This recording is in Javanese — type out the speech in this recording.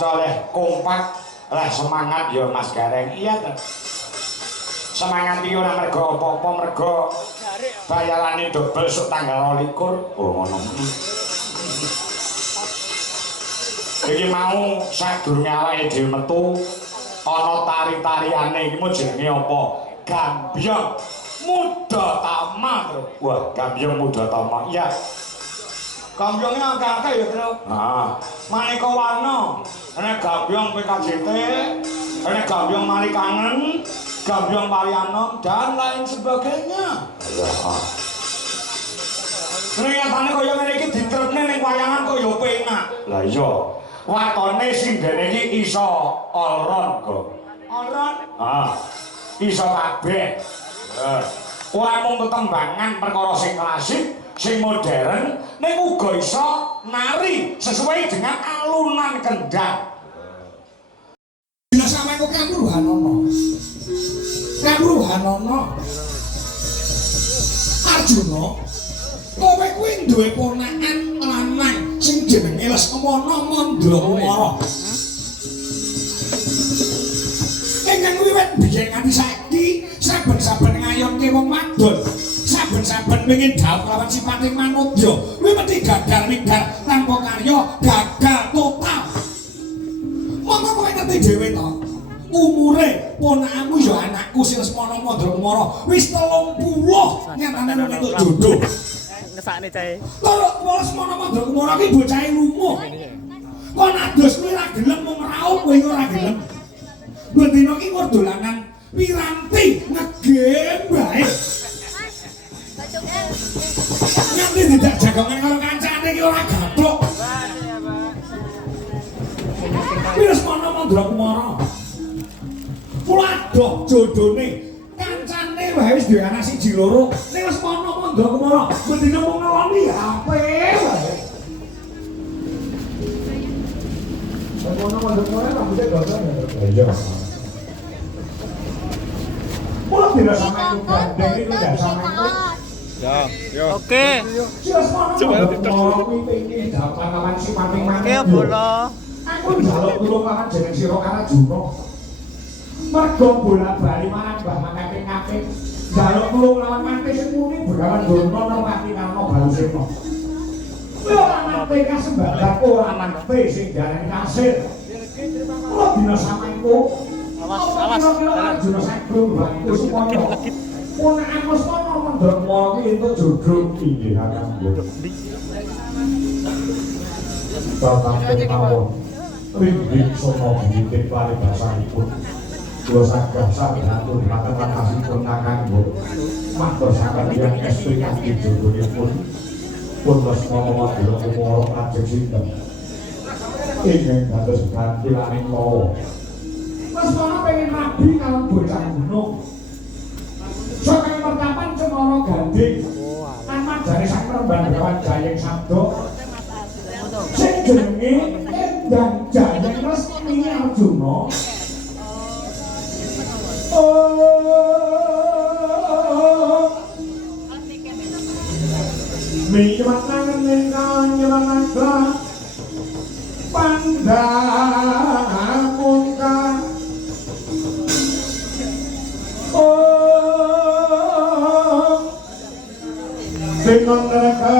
kanca leh kompak lah semangat ya Mas Gareng. Iya to. Semangat iki ora mergo apa-apa, mergo bayarane dobel sok tanggal 21. Oh ngono. Iki mau sadurunge awake dhewe metu ana tari-tariane iki mau jenenge apa? Gambyong Mudatama. Wah, Gambyong Mudatama. Iya. Gambyongnya akeh-akeh ya, Tru. Heeh. Maneka warna. Ana gambyong PKJT, ana gambyong Mari Kangen, gambyong Parianom dan lain sebagainya. Ya. Ternyatane kaya ngene iki diterapne ning wayangan kaya penak. Lah iya. Watone sing dene iki iso all-round kok. All-round? Ah. Iso kabeh. Ora mung tetembangan perkara sing klasik, sing modern, ning uga iso nari sesuai dengan alunan kendang. Dina sampe kok Kamruhanono. Kamruhanono. Arjuna, kowe kuwi duwe ponakan lanang sing jenenge Lesmana Mandrakumara. Ingkang wiwit biyen nganti saiki saben-saben ngayomke wong wadon, saben-saben pengin dhawuh lawan sipating manudya, kuwi mesti gagal minggat tanpa karya, gagal total. Monggo kowe ngerti dhewe to. Umure ponakanmu ya anakku sing Lesmana Mandrakumara wis 30 nyatane entuk jodoh. Ngesakne cae. Kok Lesmana Mandrakumara ki bocahe lumuh. Kok adus kuwi ora gelem mung ngraut kowe ora gelem. Bendina iki kok dolanan piranti ngegem bae. Nganti tidak jagongan karo kancane iki ora gathuk. Lesmana Mandrakumara. Waduh jodone kancane wae wis duwe anak siji loro. Ning Lesmana Mandrakumara bendina mung ngeloni HP wae. Lesmana Mandrakumara rambutnya gagah ya. Iya. Mulai tidak sama itu gandeng itu tidak sama itu. Ya, oke. Coba oke, bola. Aku njaluk tulung lawan jeneng sira Karajuno. Mergo bola-bali marang Mbah Makaping-kaping. Njaluk tulung lawan mati sing muni Begawan Durna nang Pati Karna Balusena. Kuwi ora nate kasembadan ora nate sing darani kasil. Kula dina sama iku awas Arjuna saklung bantu supaya ponakan Lesmana Mandrakumara ki entuk jodoh inggih kakang. Bapak mawon ringgih sono bidik paribasanipun kula saged sabatur makasihipun kakang matur sakaliyan estu kanthi jodohipun pun Lesmana Mandrakumara lajeng sinten ingkang dados gantilaning lawa. Lesmana pengen rabi karo bocah gunung. Saking pertapan Cemara Gandhing. Lan manjane sak Remban Begawan Jayeng Sabda. Sing jenenge Endang Jayeng Resmi Arjuna. Miwat nangen ingkang nyelanaken Pandhamuka. Dengan mereka